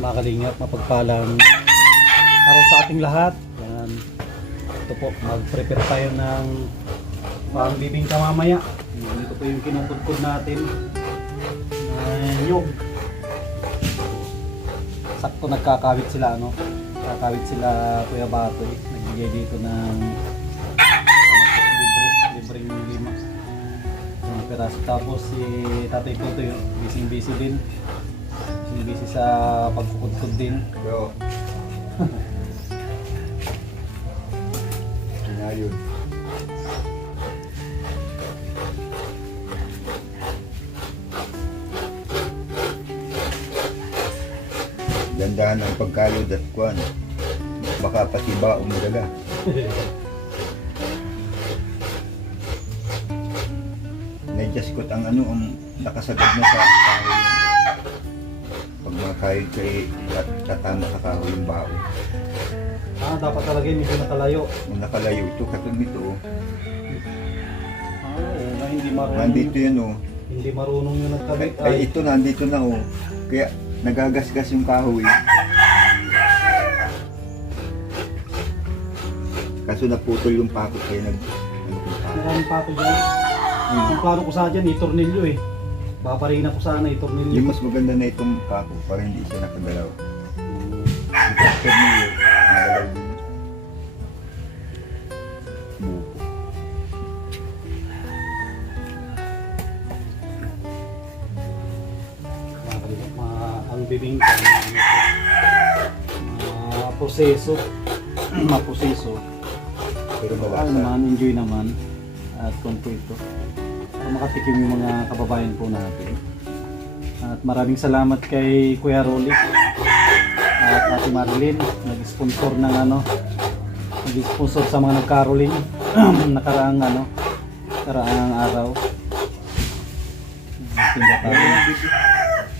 mga kalingap, mapagpalang araw sa ating lahat. Yan. Ito po, mag-prepare tayo ng pangbibingka mamaya. Ito po yung kinukudkod natin. Nyog. Sakto nagkakawit sila, ano? Kakawit sila Kuya Batoy. Nagbigay dito ng libreng 5 mga peraso. Tapos si Tatay Toto yun, busy din. Busy sa pagkukudkod din. Bro. Ayun. Gandaan ang pagkalod at kwan. Baka pati ba umdala. Nadyaskot ang ano, ang nakasagad na sa kahoy. Pag makahid kay tatama sa kahoy yung bao. Dapat talaga yung medyo nakalayo. Kung nakalayo ito, katulad nito. Oo, hindi marunong. Nandito yan oh. Hindi marunong yung nagkabit. Ay, ito nandito na oh. Kaya nagagasgas yung kahoy. Kaso naputol yung pakot kaya Maraming pato dyan. Ang plano ko sana dyan, itornilyo eh. Babarina ko sana itornilyo. yung mas maganda na itong pakot para hindi siya nakagalaw. Yung tractor niyo, nakagalaw din. Buko. Ang bibingka, proseso, maproseso. Pero Ano malasa. naman, enjoy naman at konkreto. Para makatikim yung mga kababayan po natin. At maraming salamat kay Kuya Rolly at Ate Marilyn, nag-sponsor ng nag-sponsor sa mga nagkaroling nakaraang araw. Tinda tayo.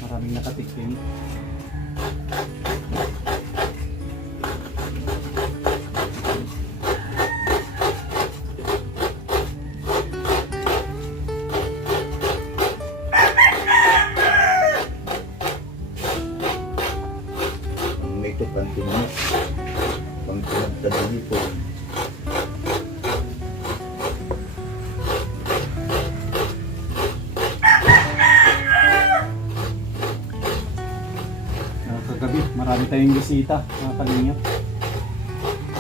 Maraming nakatikim. May ito pantinod. Pangtinod sa dito. Kagabi, marami tayong bisita, mga kalingap.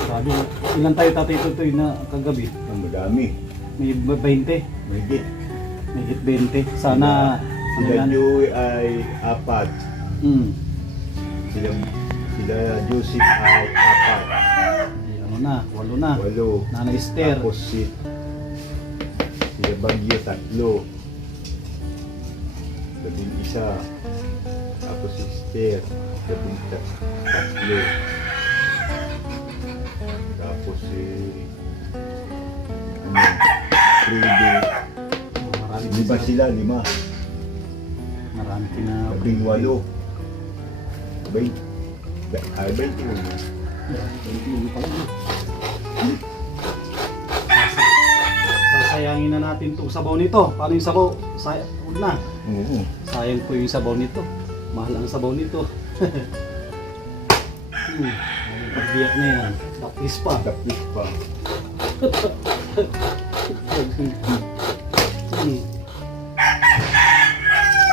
Grabe, ilan tayo Tatay Tutoy na kagabi? Ang madami. May 20, May higit. may hit 20. Sana, Sila Joey ay 4. Sila Joseph ay 4. na, 8 na. 8. Nanay Esther. Tapos sila Bagyo 3. 11. Tapos si Esther 3. Tapos si Freddy. Marami Lima sila, 5. Marami na. 18. Ay, 21. Sasayangin na natin itong sabaw nito. Paano yung sabaw? Huwag na. Oo. Sayang po yung sabaw nito. Mahal ang sabaw nito. Pagbiyak na yan. Tapis pa. Tapos pa.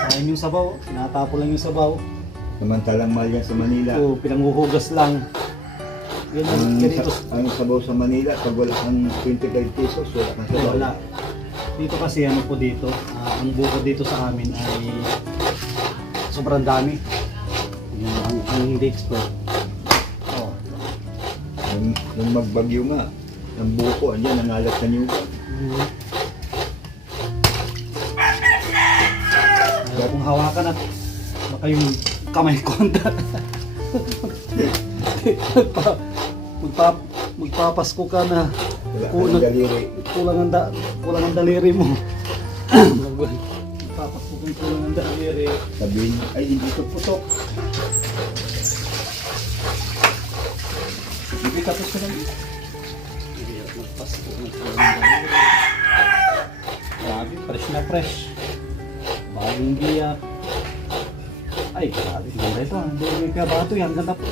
Sayang yung sabaw. Tinatapo lang yung sabaw. Samantalang mahal yan sa Manila. So, pinanghuhugas lang. Ganito. Ang sabaw sa Manila, pag wala kang 25 pesos, wala kang sabaw. Wala. Dito kasi po dito, ang buko dito sa amin ay sobrang dami. Yung ang hindi expert. Oh. Nung magbagyo nga, ang buko, andyan, nangalat sa nyuga. Kaya kung hawakan at baka yung kamay ko magpapasko ka na Wala kang daliri. kulang ang daliri mo. Magpapasko kang kulang ang daliri. Sabihin, ay hindi ito putok. Hindi tapos ka lang. Magpasko ng kulang ang daliri. Grabe, fresh na fresh. Bagong giyak. Ay, grabe. Ganda ito. Hindi may kabato yan. Ganda po.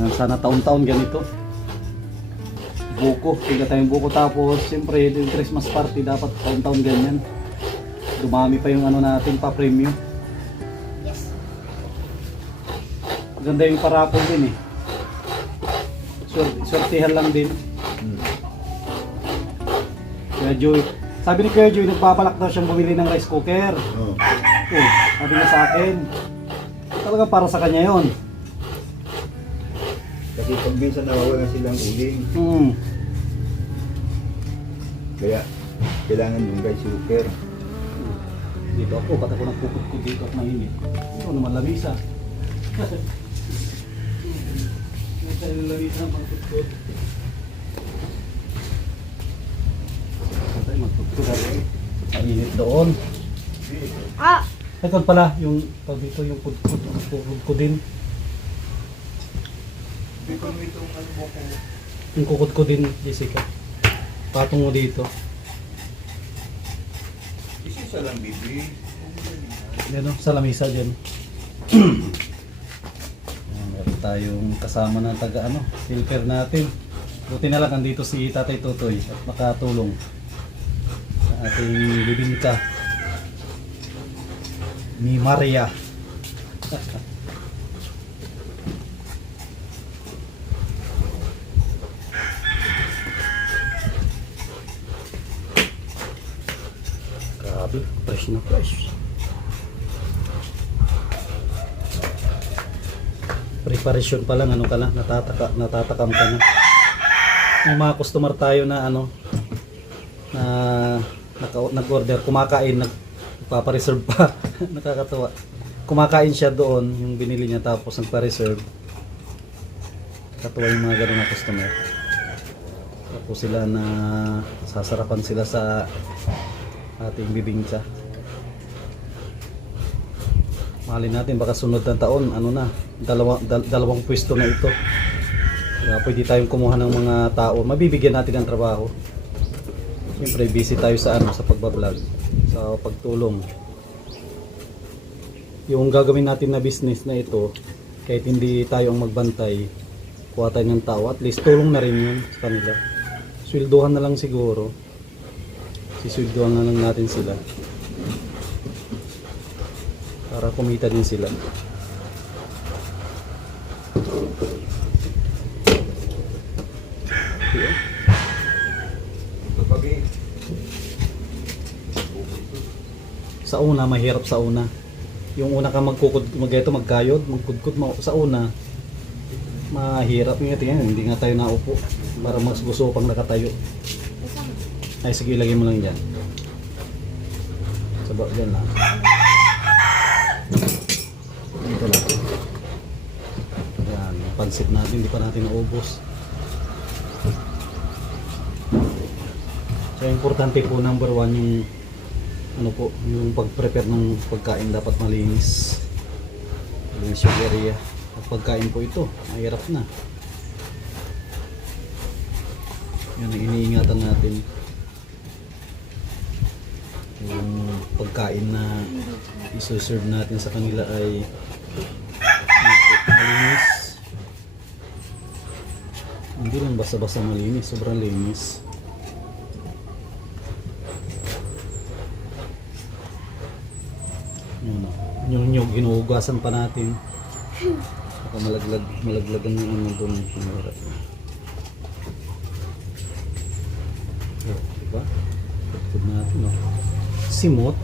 Yan, sana taon-taon ganito. Buko. Tiga tayong buko. Tapos, siyempre, yung Christmas party dapat taon-taon ganyan. Dumami pa yung ano natin, pa-premium. Ganda yung parapol din eh. Sortihan lang din. Kuya Joy. Sabi ni Kuya Joy, nagpabalak daw siyang bumili ng rice cooker. Oo. Oh, sabi niya sa akin. Talaga para sa kanya yon. Kasi pag minsan nawawalan silang uling, kaya kailangan yung rice cooker. Dito ako, ba't ako nagpupukod dito at mainit? Ito naman lamisa. May sarili lamisa ng pangpukod. Patay, magpukod ako. Mainit doon. Ito pala, yung pag dito yung pukod ko din. Yung kukod ko din, Jessica. Patong mo dito. Isa lang, bibi. Yan o, sa lamisa dyan. Meron tayong kasama na taga silver natin. Buti na lang andito si Tatay Totoy at makatulong sa ating bibingka ni Maria. Grabe, fresh na fresh. Preparation pa lang, ano ka na, natatakam ka na. Yung mga customer tayo na nag-order, kumakain, nagpapareserve pa. Nakakatawa. Kumakain siya doon, yung binili niya tapos nagpa-reserve. Katawa yung mga ganun na customer. Tapos sila na sasarapan sila sa ating bibingka. Mahalin natin baka sunod na taon dalawang pwesto na ito. Kaya pwede tayong kumuha ng mga tao, mabibigyan natin ng trabaho. Siyempre busy tayo sa sa pagbablog, sa pagtulong. Yung gagawin natin na business na ito, kahit hindi tayo ang magbantay, kuha tayo ng tao, at least tulong na rin yun sa kanila. Swelduhan na lang siguro. Sisweldohan na lang natin sila para kumita din sila. Sa una mahirap sa una. Yung una ka magkayod, magkudkod mo sa una. Mahirap nga tingnan, hindi nga tayo naupo para mas gusto pang nakatayo. Ay sige, ilagay mo lang diyan. Sabak diyan lang. Dito lang. Yan, yung pansit natin, hindi pa natin naubos. So importante po, number one, yung yung pag-prepare ng pagkain dapat malinis. Malinis yung area. At pagkain po ito, mahirap na. Yan ang iniingatan natin. Yung pagkain na isuserve natin sa kanila ay malinis. Hindi lang basta-basta malinis, sobrang linis. Yung ginuhugasan pa natin. Baka malaglagan yung doon. Diba? Pagkod natin, simot.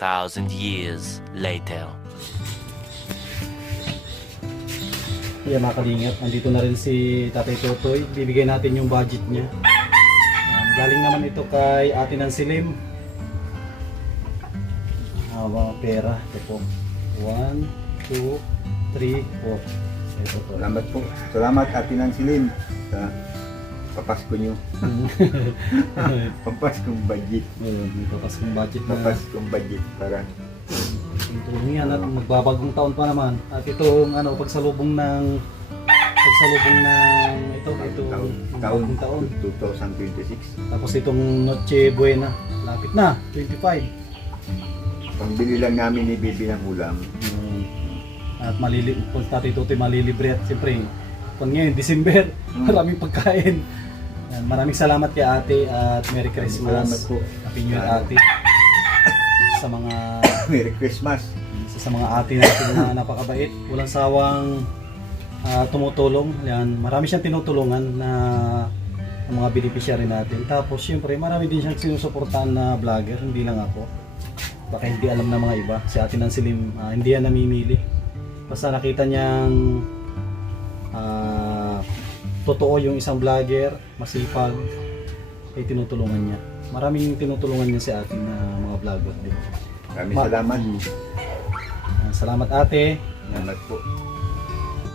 Thousand years later. Yan mga kalingap, nandito na rin si Tatay Totoy. Bibigay natin yung budget niya. Yan, galing naman ito kay Ate Nancy Lim. Mga pera. Ito po. 1, 2, 3, 4. Ito po. Salamat po. Salamat Ate Nancy Lim sa papasko nyo. Papaskong budget. Dito kasi yung budget na. Papaskong budget para Tulungan yan at magbabagong taon pa naman. At itong pagsalubong ng ito taon taon. 2026. Tapos itong Noche Buena, lapit na, 25. Pangbili lang namin ni Bibi ng ulam. At pag Tatay Totoy malilibre at siyempre, kung ngayon, December, maraming pagkain. Yan, maraming salamat kay ate at Merry Christmas. Salamat po. Happy New Year ate. Sa mga Merry Christmas. sa mga ate natin na napakabait, walang sawang tumutulong. Yan, marami siyang tinutulungan na ang mga beneficiary natin. Tapos syempre, marami din siyang sinusuportahan na vlogger, hindi lang ako. Baka hindi alam ng mga iba. Si Ate Nancy Lim, hindi yan namimili. Basta nakita niyang totoo yung isang vlogger, masipag, ay tinutulungan niya. Maraming tinutulungan niya si atin na mga vlogger din. Maraming salamat. Salamat ate. Salamat po.